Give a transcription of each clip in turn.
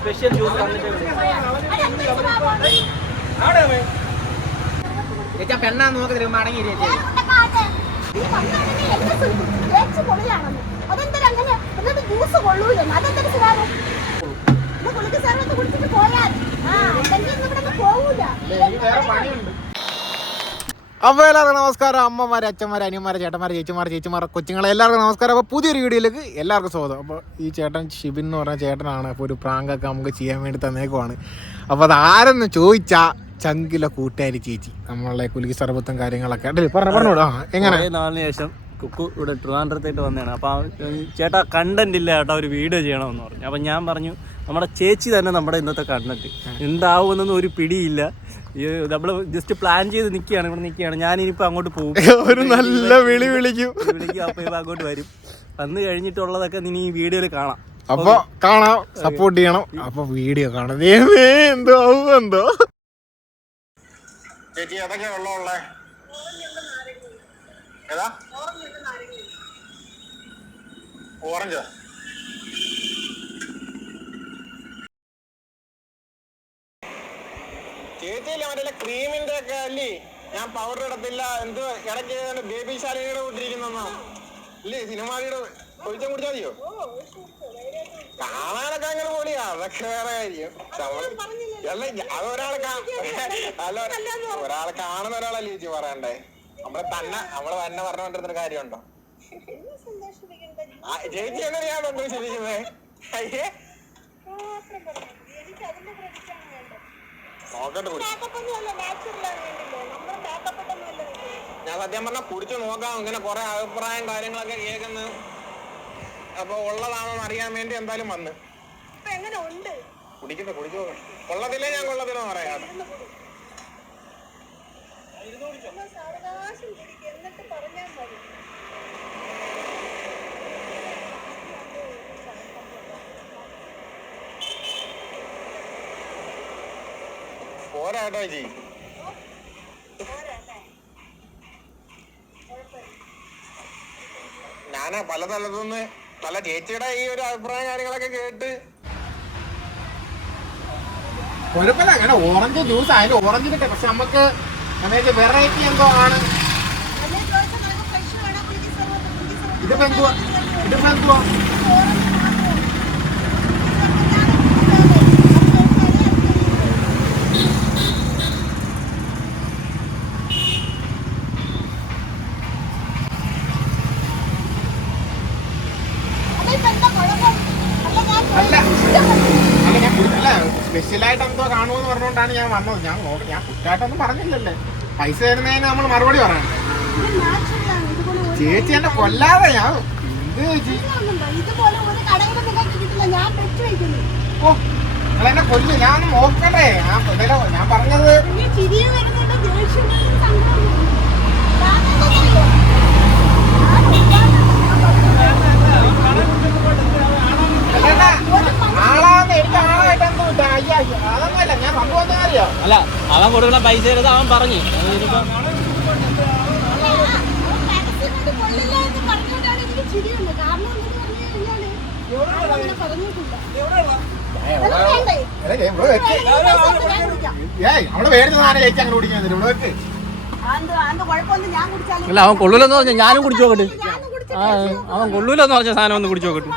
Special juice പെണ്ണാ നോക്കി തരുമ്പോ അടങ്ങി അപ്പോൾ എല്ലാവർക്കും നമസ്കാരം. അമ്മമാരെ, അച്ഛന്മാരെ, അനിയന്മാരെ, ചേട്ടന്മാരെ, ചേച്ചിമാരെ, കൊച്ചുങ്ങളെ എല്ലാവർക്കും നമസ്കാരം. അപ്പോൾ പുതിയൊരു വീഡിയോയിലേക്ക് എല്ലാവർക്കും സ്വാഗതം. അപ്പോൾ ഈ ചേട്ടൻ ഷിബിൻ എന്ന് പറഞ്ഞ ചേട്ടനാണ്. അപ്പോൾ ഒരു പ്രാങ്കൊക്കെ നമുക്ക് ചെയ്യാൻ വേണ്ടി തന്നേക്കുവാണ്. അപ്പോൾ അത് ആരെന്ന് ചോദിച്ചാൽ ചങ്കിലെ കൂട്ടുകാരി ചേച്ചി, നമ്മളെ കുലുക്കി സർബത്തും കാര്യങ്ങളൊക്കെ പറഞ്ഞോടാ. എങ്ങനെ നാളിന് ശേഷം കുക്കു ഇവിടെ ട്രിവാൻഡ്രത്തായിട്ട് വന്നതാണ്. അപ്പോൾ ചേട്ടാ കണ്ടന്റ് ഇല്ല ചേട്ടാ, ഒരു വീഡിയോ ചെയ്യണമെന്ന് പറഞ്ഞു. അപ്പം ഞാൻ പറഞ്ഞു നമ്മുടെ ചേച്ചി തന്നെ നമ്മുടെ ഇന്നത്തെ കണ്ടന്റ് എന്താവുമെന്നൊന്നും ഒരു പിടിയില്ല. നമ്മൾ ജസ്റ്റ് പ്ലാൻ ചെയ്ത് നിൽക്കുകയാണ്. ഞാനിനിപ്പോൾ അങ്ങോട്ട് പോകും, ഒരു നല്ല വിളിക്കും. അപ്പോൾ ഇവ അങ്ങോട്ട് വരും. വന്ന് കഴിഞ്ഞിട്ടുള്ളതൊക്കെ ഇനി ഈ വീഡിയോയിൽ കാണാം. അപ്പൊ കാണാം, സപ്പോർട്ട് ചെയ്യണം. അപ്പൊ വീഡിയോ കാണാം. എന്തോ ചേച്ചി അതൊക്കെ ഉള്ളേ ഏതാ ഓറഞ്ചോ? ചേച്ചിയില്ല മറ്റേ ക്രീമിന്റെ ഒക്കെ അല്ലേ, ഞാൻ പൗഡർ ഇടത്തില്ല. എന്ത് ഇടയ്ക്ക് ബേബി ശാലയുടെ കൂട്ടിരിക്കുന്ന ഇല്ലേ, സിനിമാടിയുടെ ഒഴിച്ചാൽ കുടിച്ചാൽ മതിയോ? കാണാനൊക്കെ അങ്ങനെ പൊളിയാ, അതൊക്കെ വേറെ കാര്യം. അതൊരാളെ ഒരാളെ കാണുന്ന ഒരാളല്ലേ ചേച്ചി പറയണ്ടേ. നമ്മള് തന്നെ പറഞ്ഞോണ്ടിരുന്നൊരു കാര്യമുണ്ടോ? ചേച്ചി എങ്ങനെയാണ് സന്തോഷിപ്പിക്കുന്നത്? അയ്യേ നോക്കട്ടെ, ഞാൻ സത്യം പറഞ്ഞാൽ കുടിച്ചു നോക്കാം. ഇങ്ങനെ കുറെ അഭിപ്രായം കാര്യങ്ങളൊക്കെ കേൾക്കുന്നു. അപ്പൊ ഉള്ളതാണോ അറിയാൻ വേണ്ടി എന്തായാലും വന്ന് കുടിക്കുന്നു. കുടിച്ചു കൊള്ളത്തില്ലേ? ഞാൻ കൊള്ളത്തില്ലോ പറയാം. പോരാട്ടോ ചേച്ചി, ഞാന് പല സ്ഥലത്തുനിന്ന് പല ചേച്ചിയുടെ ഈ ഒരു അഭിപ്രായം കാര്യങ്ങളൊക്കെ കേട്ട് കുഴപ്പമില്ല. അങ്ങനെ ഓറഞ്ച് ജ്യൂസ് അതിന് ഓറഞ്ചിനൊക്കെ, പക്ഷെ നമുക്ക് വെറൈറ്റി എന്തോ ആണ്. ഇതിപ്പോ എന്തുവാ? സ്പെഷ്യലായിട്ട് എന്തോ കാണുമെന്ന് പറഞ്ഞുകൊണ്ടാണ് ഞാൻ വന്നത്. ഞാൻ കുറ്റായിട്ടൊന്നും പറഞ്ഞില്ലല്ലേ. പൈസ തരുന്നതിന് നമ്മൾ മറുപടി പറയണ്ടേ? ചേച്ചി എന്നെ കൊല്ലാതെ ഞാൻ എന്ത് ചേച്ചി? ഓ നിങ്ങളെന്നെ കൊല്ലു, ഞാൻ നോക്കണ്ടേ? ഞാൻ പറഞ്ഞത് അതൊന്നുമല്ല. ഞാൻ സംഭവം അറിയാം. അല്ല, അവൻ കൊടുക്കുന്ന പൈസ എടുത്ത് അവൻ പറഞ്ഞു. നമ്മള് മേടിച്ച സാധനം ചേച്ചി അങ്ങനെ കുടിക്കാൻ ഇവിടെ വെക്ക്. അല്ല, അവൻ കൊള്ളൂലെന്ന് പറഞ്ഞാൽ ഞാനും കുടിച്ചു നോക്കട്ടെ. അവൻ കൊള്ളൂലെന്ന് പറഞ്ഞ സാധനം ഒന്ന് കുടിച്ചു നോക്കട്ടെ.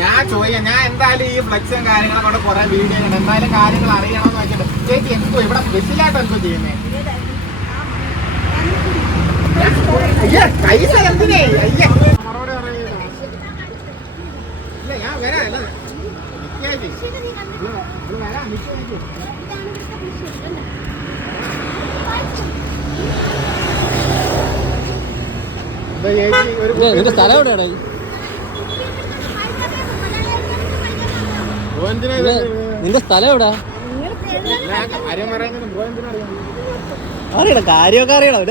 ഞാൻ ചോദിക്കാം, ഞാൻ എന്തായാലും ഈ ഫ്ലെക്സും കാര്യങ്ങളെ കൊണ്ട് കുറെ വീഡിയോ ഉണ്ട്, എന്തായാലും കാര്യങ്ങൾ അറിയണമെന്ന് വെച്ചിട്ട് ചേച്ചി എന്തോ ഇവിടെ സ്പെഷ്യലായിട്ട് എന്തോ ചെയ്യുന്നേ? പൈസ എന്തിനേ? മറുപടി അറിയില്ല. ഇല്ല ഞാൻ വരാം. നിന്റെ സ്ഥലം എവിടെയാടാ? നിന്റെ സ്ഥലം എവിടാ? അറിയണം, കാര്യമൊക്കെ അറിയണം.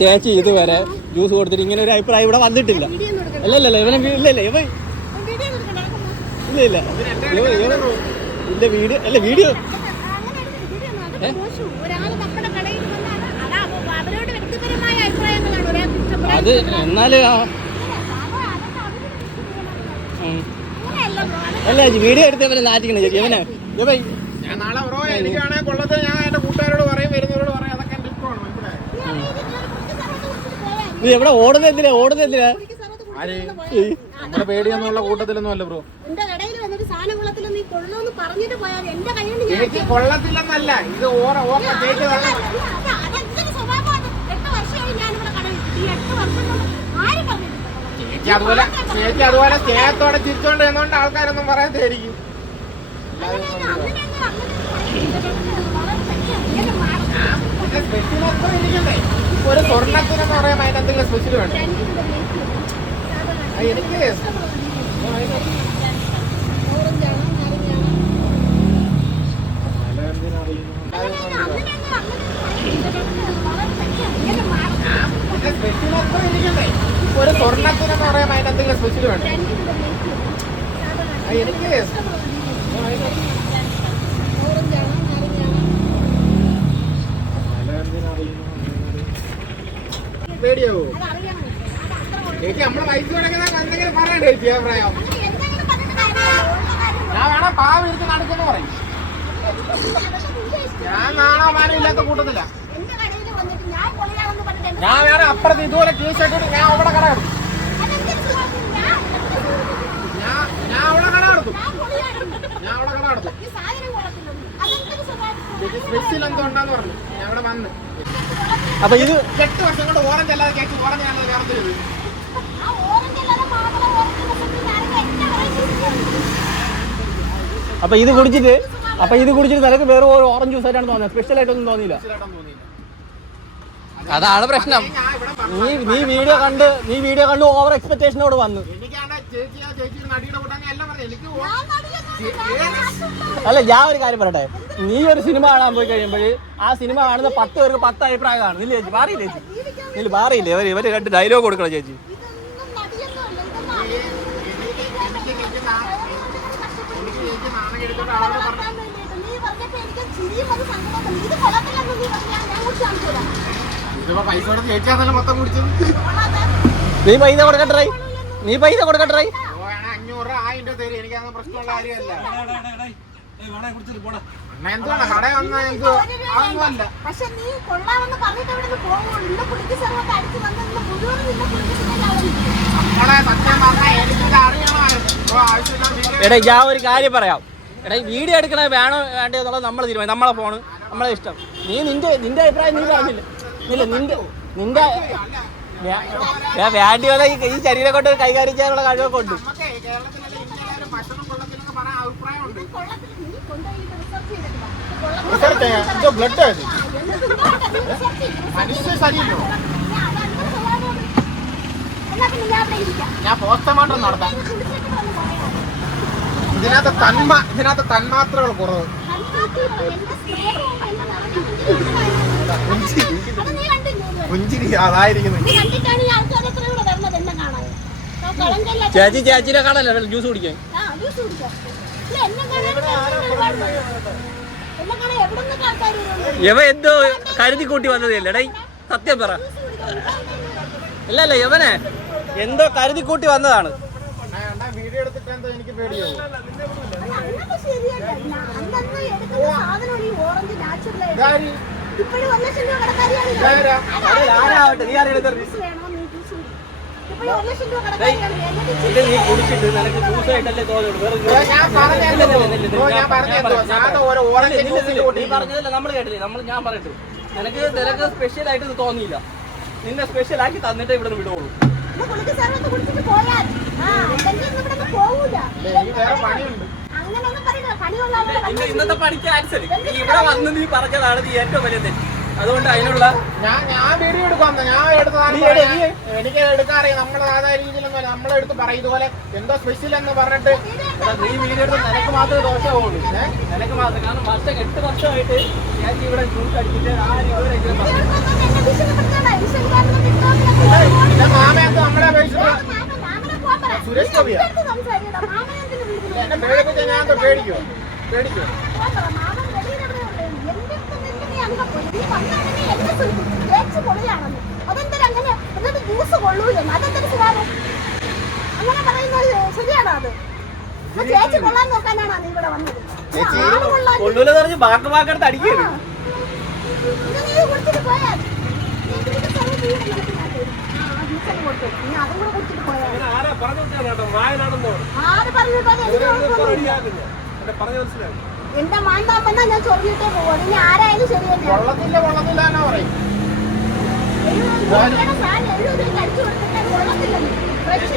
ചേച്ചി ഇതുവരെ ജ്യൂസ് കൊടുത്തിട്ട് ഇങ്ങനെ ഒരു അഭിപ്രായം ഇവിടെ വന്നിട്ടില്ല. അല്ലല്ല ഇവനെ ഇല്ല ഇവൻ ഇല്ല ഇതിന്റെ വീഡിയോ അല്ല വീഡിയോ അത് എന്നാല് അല്ല വീഡിയോ എടുത്തവനെ നാറ്റിക്കണേ ചേച്ചി ഇവനെ ഞാൻ നാളെ ബ്രോ എനിക്കാണെങ്കിൽ കൊള്ളത്തെ ഞാൻ എന്റെ കൂട്ടുകാരോട് പറയും വരുന്നവരോട് പറയും അതൊക്കെ എന്റെ ഇഷ്ടമാണ് മനസ്സിലായോ? നീ എവിടെ ഓടുന്നെന്തിനാ ആര് നമ്മുടെ പേടിയൊന്നുള്ള കൂട്ടത്തിലൊന്നും അല്ല ബ്രോ. ചേച്ചി കൊള്ളത്തില്ലെന്നല്ല ഇത് ചേച്ചി തന്നെ ചേച്ചി അതുപോലെ സ്നേഹത്തോടെ ചിരിച്ചോണ്ട് എന്നോണ്ട് ആൾക്കാരൊന്നും പറയാത്തായിരിക്കും. സ്പെഷ്യൽ എത്ര ഇരിക്കണ്ടേ? ഒരു സ്വർണ്ണത്തിനെന്ന് പറയാൻ അതിന് എന്തെങ്കിലും സ്പെഷ്യൽ വേണ്ട. എനിക്ക് സ്പെഷ്യൽ എത്ര ഇരിക്കണ്ടേ? ഒരു സ്വർണ്ണത്തിനെന്ന് പറയാൻ അതിന് എന്തെങ്കിലും സ്പെഷ്യൽ വേണ്ട. എനിക്ക് പേടിയാവോ ചേച്ചി? നമ്മളെ വയസ്സ് കിടക്കുന്ന എന്തെങ്കിലും പറയണ്ടേ ചേച്ചി അഭിപ്രായം? ഞാൻ വേണം പാവം ഇരിച്ച് നടക്കുന്നു പറയും. ഞാൻ നാണോ മാനം ഇല്ലാത്ത കൂട്ടത്തില്ല. ഞാൻ വേണം അപ്പുറത്ത് ഇതുപോലെ ടീഷർട്ട് ഇട്ട് ഞാൻ അവിടെ കട എടുക്കും. ഞാൻ അവിടെ കട എടുക്കും. സ്പെഷ്യൽ എന്തോ ഉണ്ടാന്ന് പറഞ്ഞു. ഞാൻ അവിടെ വന്ന് അപ്പൊ ഇത് 8 വർഷം കൊണ്ട് ഓറഞ്ച് അല്ലാതെ കേക്ക് ഓറഞ്ച് ആണ് വേർതിരിവ്. അപ്പൊ ഇത് കുടിച്ചിട്ട് നിനക്ക് വേറെ ഒരു ഓറഞ്ച് ജ്യൂസ് ആയിട്ടാണ് തോന്നുന്നത്, സ്പെഷ്യൽ ആയിട്ടൊന്നും തോന്നിയില്ല. അതാണ് പ്രശ്നം. നീ വീഡിയോ കണ്ട് ഓവർ എക്സ്പെക്ടേഷനോട് വന്നു. അല്ല ഞാൻ ഒരു കാര്യം പറയട്ടെ, നീ ഒരു സിനിമ കാണാൻ പോയി കഴിയുമ്പോൾ ആ സിനിമ കാണുന്ന 10 പേർക്ക് 10 അഭിപ്രായം കാണും. ഇല്ല ചേച്ചി മാറിയില്ലേ ചേച്ചി? ഇല്ല മാറിയില്ലേ? ഇവര് 2 ഡയലോഗ് കൊടുക്കണം ചേച്ചി. നീ പൈസ കൊടുക്കട്ടെ, 500 1000 തരും. എനിക്കതൊന്നും പ്രശ്നമുള്ള കാര്യമല്ല. എന്താണ് കട വന്ന അതൊന്നുമല്ല. പക്ഷെ നീ കൊള്ളാമെന്ന് പറഞ്ഞിട്ട് അവിടെ നിന്ന് പോകുള്ളൂ. ഇന്ന് കുടിക്ക് സർവ്വത്തെ അടിച്ചു വന്ന് മുഴുവൻ നിന്നെ സത്യം പറഞ്ഞാൽ എനിക്കിത് അറിയണമായിരുന്നു. എടാ ഞാൻ ഒരു കാര്യം പറയാം. എടാ ഈ വീഡിയോ എടുക്കണ വേണോ വേണ്ടോ എന്നുള്ളത് നമ്മൾ തീരുമാനം, നമ്മളെ ഫോണ് നമ്മളെ ഇഷ്ടം. നീ നിന്റെ അഭിപ്രായം നീ പറഞ്ഞില്ല. ഇല്ല നിന്റെ വേണ്ടി വന്ന ഈ ശരീരം കൊണ്ട് കൈകാര്യം ചെയ്യാനുള്ള കഴിവൊക്കെ ഉണ്ട്. ഞാൻ പോസ്റ്റ്മോർട്ടം നടത്താം. ഇതിനകത്ത് തന്മാത്രകൾ കുറവ്. പുഞ്ചിരി അതായിരിക്കുന്നു. ചേച്ചിനെ കാണാനല്ല ജ്യൂസ് കുടിക്കാൻ. ഇവ എന്തോ കരുതി കൂട്ടി വന്നതല്ലേ? സത്യം പറ. അല്ലല്ല ഇവനെ എന്തോ കരുതി കൂട്ടി വന്നതാണ്. വീഡിയോ എടുത്തിട്ട് എന്തോ എനിക്ക് പേടിയാവും. നമ്മൾ കേട്ടില്ലേ? ഞാൻ പറയട്ടെ, നിനക്ക് സ്പെഷ്യൽ ആയിട്ട് ഇത് തോന്നിയില്ല. നിന്നെ സ്പെഷ്യൽ ആക്കി തന്നിട്ടേ ഇവിടെ നിന്ന് വിടുള്ളൂ. ഇന്നത്തെ പണിക്ക് ആൻസർ ഇവിടെ വന്ന് നീ പറഞ്ഞതാണ് നീ ഏറ്റവും വലിയ തെറ്റ്. അതുകൊണ്ട് അതിനുള്ള ഞാൻ വീഡിയോ എടുക്കാം. ഞാൻ എടുത്തതാണ്. എനിക്ക് എടുക്കാറിയാം. നമ്മൾ സാധാരണ രീതിയിലൊന്നും നമ്മളെടുത്ത് പറയും ഇതുപോലെ എന്തോ സ്പെഷ്യൽ എന്ന് പറഞ്ഞിട്ട്. നീ വീഡിയോ എടുത്ത് നിനക്ക് മാത്രമേ ദോഷമാവുള്ളൂ. നിനക്ക് മാത്രം. കാരണം 8 വർഷമായിട്ട് ഞാൻ ഇവിടെ ജ്യൂസ് അടിച്ചിട്ട് പെൻഷൻ കാരണം കിട്ടുമെന്ന് ഇത് മാമയൊക്കെ നമ്മളെ അപേക്ഷിച്ച് മാമനെ പോകാൻ പറ. സുരേഷ് ഗോപിയാ? എന്ത് സംസാരിക്കടാ? മാമനെ എന്തിനു വിളിക്കുന്നു? എന്നെ പേടിപ്പിച്ചാൽ ഞാൻ എന്തോ പേടിക്കുമോ? പോകാൻ പറ. മാമൻ വെളിയിൽ എവിടെയുണ്ട്? എൻ്റെ അടുത്ത് നിന്റെ നീ അങ്ങ് പോയി. നീ വന്നാണെങ്കിൽ എന്നെ സൂചിപ്പിച്ചു. ചേച്ചി പൊളിയാണെന്ന്. അതെന്തൊരു അങ്ങനെ എന്നിട്ട് ജ്യൂസ് കൊള്ളൂലെന്ന്. അതെന്തൊരു സുഖാണ്? അങ്ങനെ പറയുന്നത് ശരിയാണോ അത്? ആ ചേച്ചി കൊള്ളാൻ നോക്കാനാണോ നീ ഇവിടെ വന്നത്? ചേച്ചി ആള് കൊള്ളാൻ കൊള്ളൂലെന്ന് പറഞ്ഞ് ബാക്കെടുത്ത് അടിക്കുകയാണ്. ഇത് നീ കുടിച്ചിട്ട് പോയാ മതി. നീ ഇതിന്റെ സമയത്ത് വീട് നടക്കുന്നുണ്ട്. ജ്യൂസ് ഒക്കെ കൊടുത്തു. നീ അതും കൂടെ കുടിച്ചിട്ട് പോയാ മതി. ആരാ പറഞ്ഞു കേട്ടോ വായനാണെന്നോ ആര് പറഞ്ഞിട്ടോ എനിക്ക് കുഴപ്പമൊന്നുമില്ല. എന്റെ മാണ്ടാമെന്നാ ഞാൻ ചൊറിഞ്ഞിട്ടേ പോവാ. നീ ആരായാലും ശരി തന്നെ. കൊള്ളത്തില്ല എന്നാ പറയും. 70 രൂപയുടെ സാധനം 70 രൂപയ്ക്ക് അടിച്ചു കൊടുത്തിട്ട് കൊള്ളത്തില്ലെന്ന്. ഫ്രഷ്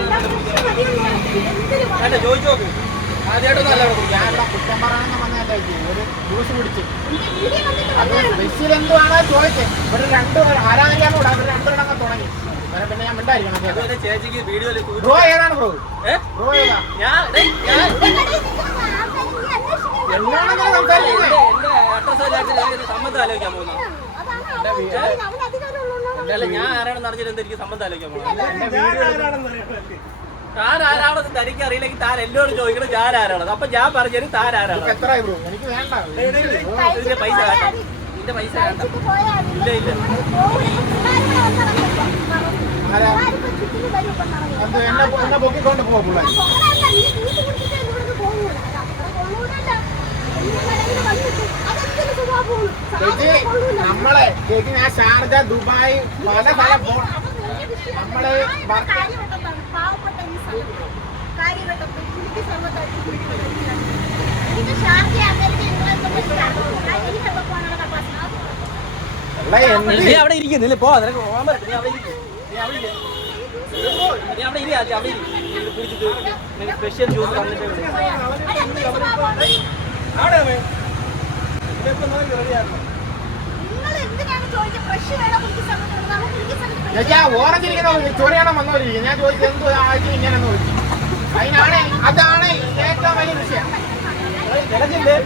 എല്ലാം ഫ്രഷ് മതിയെന്ന് പറഞ്ഞു. എന്തിന് പറഞ്ഞു? ചോദിച്ചു നോക്ക്. ആദ്യമായിട്ടൊന്നല്ല ഞാൻ ഇവിടെ കുറ്റം പറയാനൊന്നും വന്നതല്ല ചേച്ചി. ഒരു ജ്യൂസ് കുടിച്ച് എന്റെ വീഡിയോ കണ്ടിട്ട് അത് വന്നതാണ്. ബസ്സിൽ എന്തുവാണോ ചോദിച്ചത്. ഇവിടെ ആരാണെങ്കിലും കൂടെ അവർ രണ്ടുപേരങ്ങ് തുടങ്ങി. അന്നേരം പിന്നെ ഞാൻ മിണ്ടായിരിക്കണം. ചേച്ചിക്ക് വീഡിയോയിൽ ബ്രോ ഏതാണ് ബ്രോ? ബ്രോ ഏതാ? എന്റെ കടയിൽ നിൽക്കുന്ന ആൾക്കാരെ നീ അന്വേഷിക്കണം. എന്നാണെങ്കിലും സംസാരിക്കുന്നത്. സമ്മതം ആലോചിക്കാൻ പോകുന്നു. അതാണ് അവൻ അധികാരമുള്ളതാണ്. അല്ല ഞാൻ ആരാണെന്ന് അറിഞ്ഞിട്ട് എനിക്ക് സമ്മതം ആലോചിക്കാൻ പോകുന്നു. താൻ ആരാണെന്ന് തനിക്ക് അറിയില്ലെങ്കിൽ താൻ എന്നോട് ചോദിക്കണം ഞാൻ ആരാണെന്ന്. അപ്പൊ ഞാൻ പറഞ്ഞു താൻ ആരാണ്. എത്രയായി ബ്രോ? എനിക്ക് വേണ്ട. ഇതിന്റെ പൈസ വേണ്ട. ഇതിന്റെ പൈസ വേണ്ട. കഴിച്ചിട്ട് പോയാൽ ഇല്ല ഇല്ല ആരാ? എന്ത് എന്നെ പൊക്കിക്കൊണ്ട് പോകും പിള്ളേർ. ചേച്ചി നമ്മളെ ചേച്ചി ഞാൻ ഷാർജ ദുബായ് പല സ്ഥലം നമ്മള് പാവപ്പെട്ട ഈ സ്ഥലത്ത് കാര്യവട്ടത്ത് എനിക്ക് സർവ്വതായിട്ട് എനിക്ക് ഷാർജ അമേരിക്ക എനിക്കൊക്കെ പോകാനുള്ള കപ്പാസിറ്റി നീ അവിടെ ഇരിക്കുന്നില്ല പോ നിനക്ക് പോകാൻ പറ്റും. നീ അവിടെ ഇരിക്കും. നീ അവിടെ ഇല്ല. നീ അവിടെ ഇരി ആദ്യം അവിടെ ഇരി. കുടിച്ചിട്ട് നിനക്ക് സ്പെഷ്യൽ ജ്യൂസ് തന്നിട്ട് നിങ്ങൾ എന്തിനാണ് ചോദിച്ചത്? ഫ്രഷ് വേണം കുടിക്ക് സമയത്ത് നമുക്ക് കുടിക്ക് സമയത്ത് ഞാൻ ഓറഞ്ചിരിക്കുന്ന ചൊറിയാണോ വന്നോരിക്കും. ഞാൻ ചോദിച്ചത് എന്തോ ആഴ്ച ഇങ്ങനെയെന്ന് ചോദിച്ചു. അതിനാണ് അതാണ് ഏറ്റവും വലിയ വിഷയം. കിടക്കില്ലേ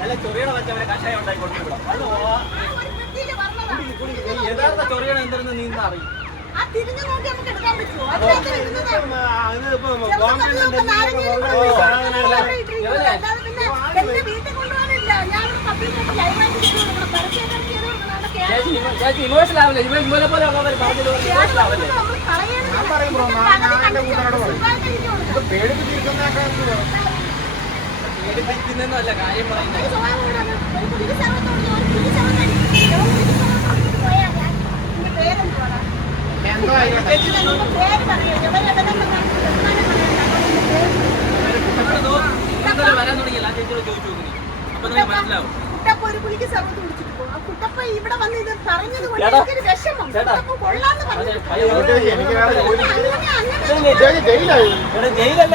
നല്ല ചൊറിയണ വെച്ചവരെ കഷായം ഉണ്ടാക്കി കൊടുത്തുവിടാം. യഥാർത്ഥ ചൊറിയണ എന്തെന്ന് നീ ഇന്ന് അറിയും. ആ തിരിഞ്ഞു നോക്കി നമുക്ക് എടുക്കാൻ പറ്റുമോ? അതിനകത്ത് ഇരുന്നതാണ്. എന്റെ വീട്ടിൽ കൊണ്ടുപോകാനില്ല. ഞാൻ പബ്ലിക്കായിട്ട് ലൈവായിട്ട് ചേച്ചി ഇമോഷണൽ ആവില്ല. ഇവരെ പോലെ ഉള്ളവർ പറഞ്ഞത് ഇമോഷണൽ ആവല്ലേ. ഞാൻ പറയും ബ്രോ, ഞാൻ എന്റെ കൂട്ടുകാരോട് പറയും. ഇത് പേടിപ്പിച്ചിരിക്കുന്നതൊക്കെ എന്തുവാ? പേടിപ്പിക്കുന്നല്ല കാര്യം പറയുന്നത്. എന്തോ ആയിക്കോട്ടെ. ഇന്നലെ വരാൻ തുടങ്ങിയില്ല. ആ ചേച്ചിയോട് ചോദിച്ചു നോക്കി. അപ്പൊ നിങ്ങൾക്ക് മനസ്സിലാവും. കുട്ടപ്പ ഒരു പുലിക്ക് സർവത്ത് കുടിച്ചിട്ട് പോകും. ആ കുട്ടപ്പ ഇവിടെ വന്ന് ഇത് പറഞ്ഞത് കൊണ്ട് എനിക്കൊരു വിഷമം. കുട്ടപ്പ കൊള്ളാന്ന് പറഞ്ഞു. എനിക്ക് വേറെ ജോലി ജയിലായി. ഇവിടെ ജയിലല്ല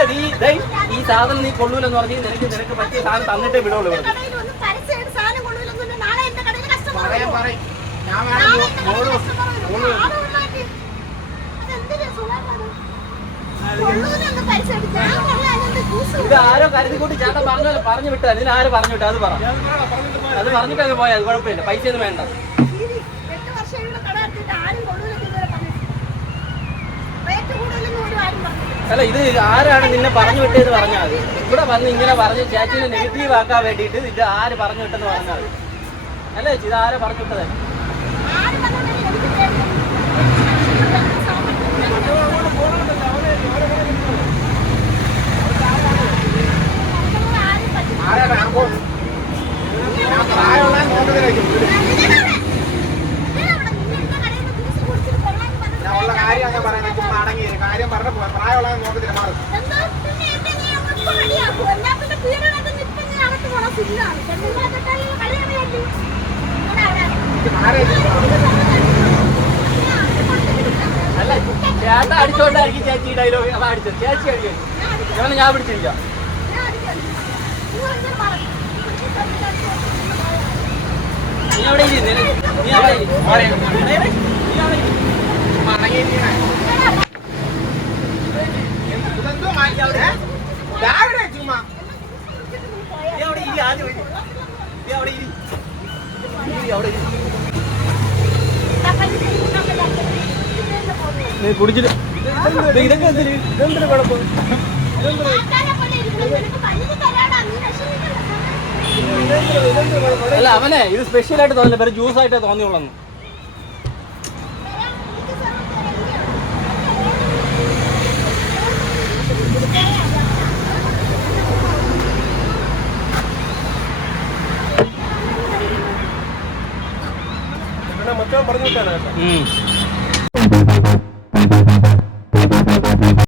ഈ സാധനം നീ കൊള്ളൂലെന്ന് പറഞ്ഞ് നിനക്ക് പറ്റിയ സാധനം തന്നിട്ടേ വിടുള്ളൂ. കടയിൽ ഒന്ന് പരസ്യമായിട്ട് സാധനം കൊള്ളില്ലെന്നുണ്ട്. നാളെ എന്റെ കടയിൽ കസ്റ്റമർ പറയാൻ പറയും. ഞാൻ നാളെ വേണം എന്റെ കടയിൽ കസ്റ്റമർ വരും. ആള് കൊള്ളാണ്ട്. അതെന്തിനാ സുഖാണത്? കൊള്ളൂലെന്ന് പരസ്യമായിട്ട് ഞാൻ കൊള്ളാനെന്ത് ജ്യൂസ് ഇത് ആരോ കരുതി കൂട്ടി ചേട്ടൻ പറഞ്ഞു വിട്ടാ. ഇതിന് ആര് പറഞ്ഞു വിട്ടാ അത് പറ. അത് പറഞ്ഞിട്ടൊക്കെ പോയാൽ അത് കുഴപ്പമില്ല. പൈസ ഒന്നും വേണ്ട. 8 വർഷം ഇവിടെ കട എടുത്തിട്ട് ആരും കൊള്ളൂലെന്ന് ഇതുവരെ പറഞ്ഞിട്ടില്ല. റേറ്റ് കൂടുതലൊന്നും ഒരു ആരും പറഞ്ഞിട്ടില്ല. അല്ല ഇത് ആരാണ് നിന്നെ പറഞ്ഞു വിട്ടേന്ന് പറഞ്ഞാൽ മതി. ഇവിടെ വന്ന് ഇങ്ങനെ പറഞ്ഞ് ചേച്ചിനെ നെഗറ്റീവ് ആക്കാൻ വേണ്ടിയിട്ട് ഇത് ആര് പറഞ്ഞു വിട്ടെന്ന് പറഞ്ഞാൽ മതി. അല്ലേ ചേച്ചി ഇത് ആരെ പറഞ്ഞു വിട്ടത്? ആര് പറഞ്ഞാലും എനിക്ക് പേടിയാണ്. ആരാ കാണുമ്പോൾ ഞാൻ പ്രായമുള്ള നോക്കുന്നതിലേക്ക് ഞാൻ ഉള്ള കാര്യമാണ് ഞാൻ പറയുന്നത്. ചുമ്മാ അടങ്ങിയത് കാര്യം പറഞ്ഞ പ്രായമുള്ള നോക്കത്തില്ല മാറും. അല്ല ചേട്ടൻ അടിച്ചോണ്ടായിരിക്കും ചേച്ചി ഈ ഡയലോഗ് അതാ അടിച്ചത്. ചേച്ചി അടിക്കും ഞാൻ പിടിച്ചിരിക്കാം. നീ അവിടെ ഇരി. നീ അവിടെ ഇരി. നീ അവിടെ ഇരി. ഇതെന്തോ മാറ്റി രാവിലെ ചുമ്മാ നീ അവിടെ ഇരി. ആദ്യം ഇരി. നീ അവിടെ ഇരി. അവിടെ ഇരി. നീ കുടിച്ചിട്ട് ഇതൊക്കെ ഇതെന്തൊരു കുഴപ്പം? അല്ല അവനെ ഇത് സ്പെഷ്യലായിട്ട് തോന്നില്ല, പേര് ജ്യൂസ് ആയിട്ടേ തോന്നിയുള്ളൂ. മറ്റോ പറഞ്ഞു വിട്ടാനാ